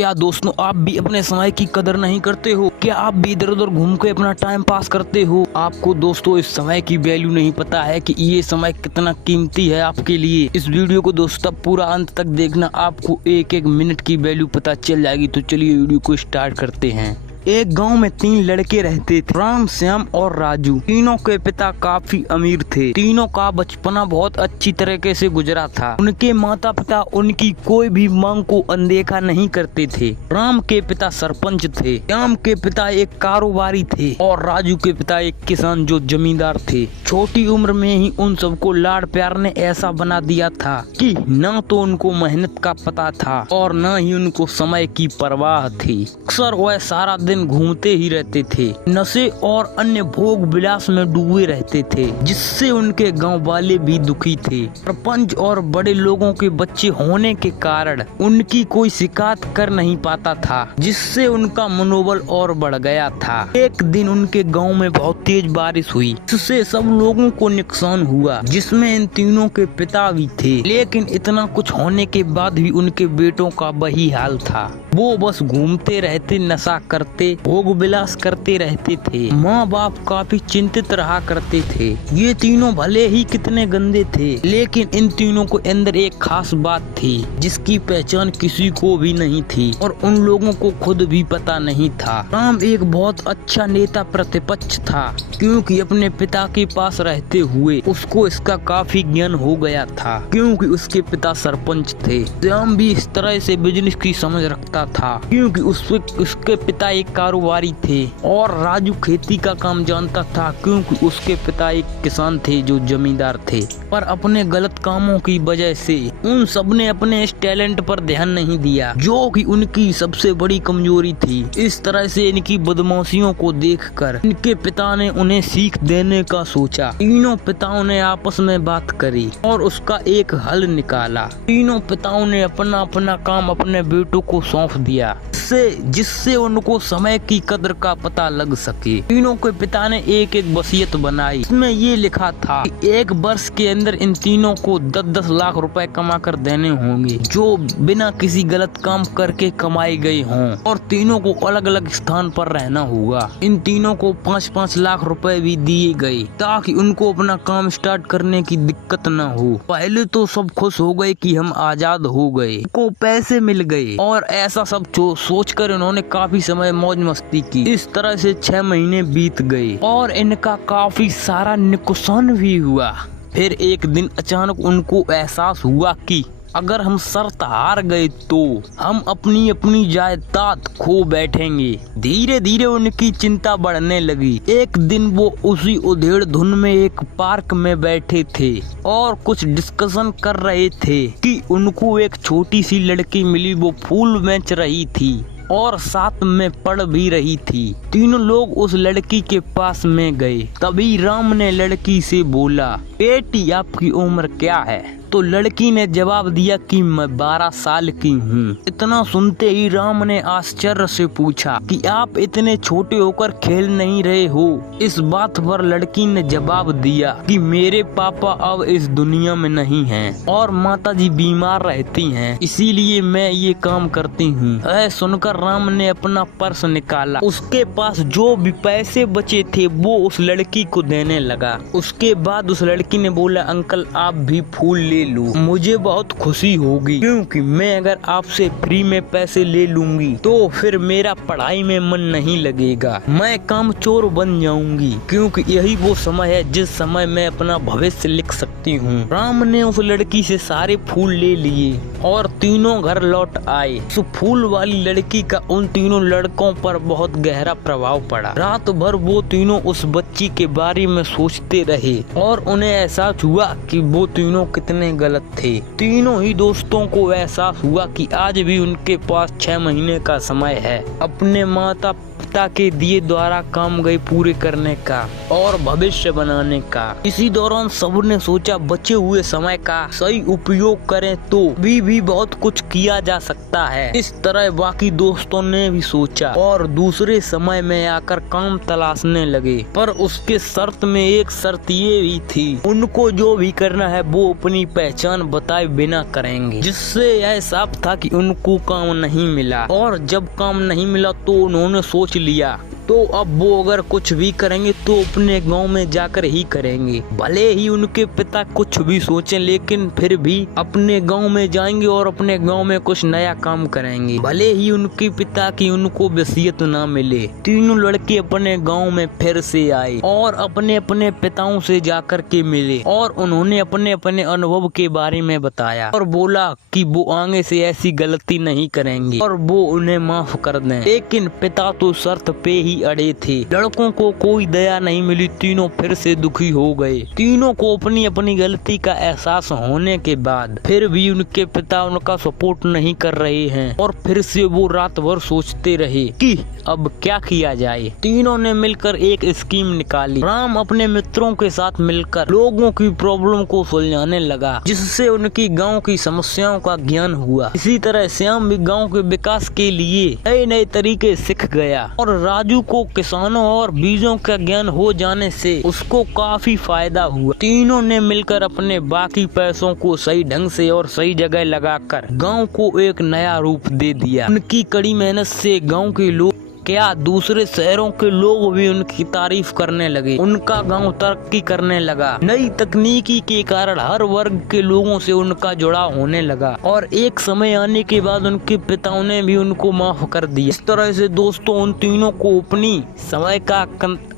क्या दोस्तों आप भी अपने समय की कदर नहीं करते हो? क्या आप भी इधर उधर घूम के अपना टाइम पास करते हो? आपको दोस्तों इस समय की वैल्यू नहीं पता है कि ये समय कितना कीमती है आपके लिए। इस वीडियो को दोस्तों पूरा अंत तक देखना, आपको एक एक मिनट की वैल्यू पता चल जाएगी। तो चलिए वीडियो को स्टार्ट करते हैं। एक गांव में 3 लड़के रहते थे, राम, श्याम और राजू। तीनों के पिता काफी अमीर थे। तीनों का बचपना बहुत अच्छी तरीके से गुजरा था। उनके माता पिता उनकी कोई भी मांग को अनदेखा नहीं करते थे। राम के पिता सरपंच थे, श्याम के पिता एक कारोबारी थे और राजू के पिता एक किसान जो जमींदार थे। छोटी उम्र में ही उन सबको लाड़ प्यार ने ऐसा बना दिया था कि न तो उनको मेहनत का पता था और न ही उनको समय की परवाह थी। अक्सर वह सारा दिन घूमते ही रहते थे, नशे और अन्य भोग विलास में डूबे रहते थे, जिससे उनके गांव वाले भी दुखी थे। सरपंच और बड़े लोगों के बच्चे होने के कारण उनकी कोई शिकायत कर नहीं पाता था, जिससे उनका मनोबल और बढ़ गया था। एक दिन उनके गांव में बहुत तेज बारिश हुई, जिससे सब लोगों को नुकसान हुआ, जिसमें इन तीनों के पिता भी थे। लेकिन इतना कुछ होने के बाद भी उनके बेटों का वही हाल था। वो बस घूमते रहते, नशा करते, भोग विलास करते रहते थे। माँ बाप काफी चिंतित रहा करते थे। ये तीनों भले ही कितने गंदे थे, लेकिन इन तीनों को अंदर एक खास बात थी जिसकी पहचान किसी को भी नहीं थी और उन लोगों को खुद भी पता नहीं था। राम एक बहुत अच्छा नेता प्रतिपक्ष था, क्योंकि अपने पिता के पास रहते हुए उसको इसका काफी ज्ञान हो गया था, क्योंकि उसके पिता सरपंच थे। श्याम भी इस तरह से बिजनेस की समझ रखता था, क्योंकि उसके पिता एक कारोबारी थे और राजू खेती का काम जानता था, क्योंकि उसके पिता एक किसान थे जो जमींदार थे। पर अपने गलत कामों की वजह से उन सब ने अपने इस टैलेंट पर ध्यान नहीं दिया, जो कि उनकी सबसे बड़ी कमजोरी थी। इस तरह से इनकी बदमाशियों को देखकर इनके पिता ने उन्हें सीख देने का सोचा। तीनों पिताओं ने आपस में बात करी और उसका एक हल निकाला। तीनों पिताओं ने अपना अपना काम अपने बेटों को सौंप दिया, जिससे उनको समय की कदर का पता लग सके। तीनों के पिता ने एक एक वसीयत बनाई। इसमें ये लिखा था कि 1 वर्ष के अंदर इन तीनों को 10-10 लाख रुपए कमा कर देने होंगे, जो बिना किसी गलत काम करके कमाए गए हों, और तीनों को अलग अलग स्थान पर रहना होगा। इन तीनों को 5-5 लाख रुपए भी दिए गए, ताकि उनको अपना काम स्टार्ट करने की दिक्कत न हो। पहले तो सब खुश हो गए कि हम आजाद हो गए, को पैसे मिल गए, और ऐसा सब सोचकर इन्होंने काफी समय मौज मस्ती की। इस तरह से 6 महीने बीत गए और इनका काफी सारा नुकसान भी हुआ। फिर एक दिन अचानक उनको एहसास हुआ कि अगर हम शर्त हार गए तो हम अपनी अपनी जायदाद खो बैठेंगे। धीरे धीरे उनकी चिंता बढ़ने लगी। एक दिन वो उसी उधेड़ धुन में एक पार्क में बैठे थे और कुछ डिस्कशन कर रहे थे कि उनको एक छोटी सी लड़की मिली। वो फूल बेच रही थी और साथ में पढ़ भी रही थी। तीनों लोग उस लड़की के पास में गए। तभी राम ने लड़की से बोला, बेटी आपकी उम्र क्या है? तो लड़की ने जवाब दिया कि मैं 12 साल की हूँ। इतना सुनते ही राम ने आश्चर्य से पूछा कि आप इतने छोटे होकर खेल नहीं रहे हो? इस बात पर लड़की ने जवाब दिया कि मेरे पापा अब इस दुनिया में नहीं हैं और माताजी बीमार रहती हैं, इसीलिए मैं ये काम करती हूँ। यह सुनकर राम ने अपना पर्स निकाला। उसके पास जो भी पैसे बचे थे वो उस लड़की को देने लगा। उसके बाद उस लड़की ने बोला, अंकल आप भी फूल ले लो, मुझे बहुत खुशी होगी, क्योंकि मैं अगर आपसे फ्री में पैसे ले लूंगी तो फिर मेरा पढ़ाई में मन नहीं लगेगा, मैं कामचोर बन जाऊंगी, क्योंकि यही वो समय है जिस समय मैं अपना भविष्य लिख सकती हूँ। राम ने उस लड़की से सारे फूल ले लिए और तीनों घर लौट आए। उस फूल वाली लड़की का उन तीनों लड़कों पर बहुत गहरा प्रभाव पड़ा। रात भर वो तीनों उस बच्ची के बारे में सोचते रहे और उन्हें एहसास हुआ कि वो तीनों कितने गलत थे। तीनों ही दोस्तों को एहसास हुआ कि आज भी उनके पास 6 महीने का समय है अपने माता पिता के दिए द्वारा काम गए पूरे करने का और भविष्य बनाने का। इसी दौरान सबने सोचा बचे हुए समय का सही उपयोग करें तो भी बहुत कुछ किया जा सकता है। इस तरह बाकी दोस्तों ने भी सोचा और दूसरे समय में आकर काम तलाशने लगे, पर उसके शर्त में एक शर्त ये भी थी, उनको जो भी करना है वो अपनी पहचान बताए बिना करेंगे। जिससे यह साफ था कि उनको काम नहीं मिला, और जब काम नहीं मिला तो उन्होंने सोच लिया तो अब वो अगर कुछ भी करेंगे तो अपने गांव में जाकर ही करेंगे। भले ही उनके पिता कुछ भी सोचें, लेकिन फिर भी अपने गांव में जाएंगे और अपने गांव में कुछ नया काम करेंगे। भले ही उनके पिता की उनको वसीयत ना मिले। तीनों लड़के अपने गांव में फिर से आए और अपने अपने पिताओं से जाकर के मिले और उन्होंने अपने अपने अनुभव के बारे में बताया और बोला कि वो आगे से ऐसी गलती नहीं करेंगे और वो उन्हें माफ कर दें। लेकिन पिता तो शर्त पे ही अड़े थे। लड़कों को कोई दया नहीं मिली। तीनों फिर से दुखी हो गए। तीनों को अपनी अपनी गलती का एहसास होने के बाद फिर भी उनके पिता उनका सपोर्ट नहीं कर रहे हैं और फिर से वो रात भर सोचते रहे कि अब क्या किया जाए। तीनों ने मिलकर एक स्कीम निकाली। राम अपने मित्रों के साथ मिलकर लोगों की प्रॉब्लम को सुलझाने लगा, जिससे उनकी गांव की समस्याओं का ज्ञान हुआ। इसी तरह श्याम भी गांव के विकास के लिए नए नए तरीके सीख गया और राजू को किसानों और बीजों का ज्ञान हो जाने से उसको काफी फायदा हुआ। तीनों ने मिलकर अपने बाकी पैसों को सही ढंग से और सही जगह लगाकर गांव को एक नया रूप दे दिया। उनकी कड़ी मेहनत से गांव के लोग क्या दूसरे शहरों के लोग भी उनकी तारीफ करने लगे। उनका गांव तरक्की करने लगा। नई तकनीकी के कारण हर वर्ग के लोगों से उनका जुड़ाव होने लगा और एक समय आने के बाद उनके पिताओं ने भी उनको माफ कर दिया। इस तरह से दोस्तों उन तीनों को अपनी समय का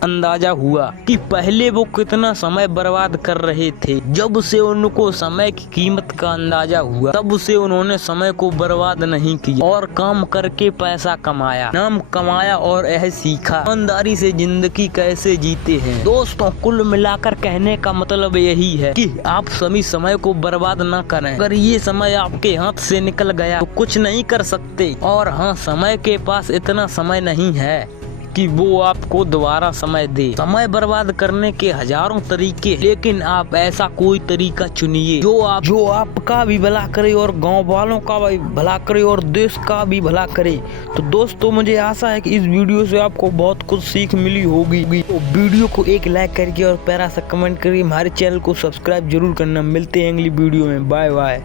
अंदाजा हुआ कि पहले वो कितना समय बर्बाद कर रहे थे। जब से उनको समय की कीमत का अंदाजा हुआ तब से उन्होंने समय को बर्बाद नहीं किया और काम करके पैसा कमाया, नाम कमाया और यह सीखा ईमानदारी से जिंदगी कैसे जीते हैं। दोस्तों कुल मिलाकर कहने का मतलब यही है कि आप सभी समय को बर्बाद ना करें। अगर ये समय आपके हाथ से निकल गया तो कुछ नहीं कर सकते, और हाँ समय के पास इतना समय नहीं है कि वो आपको दोबारा समय दे। समय बर्बाद करने के हजारों तरीके, लेकिन आप ऐसा कोई तरीका चुनिए जो आपका भी भला करे और गांव वालों का भी भला करे और देश का भी भला करे। तो दोस्तों मुझे आशा है कि इस वीडियो से आपको बहुत कुछ सीख मिली होगी। तो वीडियो को एक लाइक करके और प्यारा सा कमेंट करके हमारे चैनल को सब्सक्राइब जरूर करना। मिलते हैं अगली वीडियो में। Bye bye.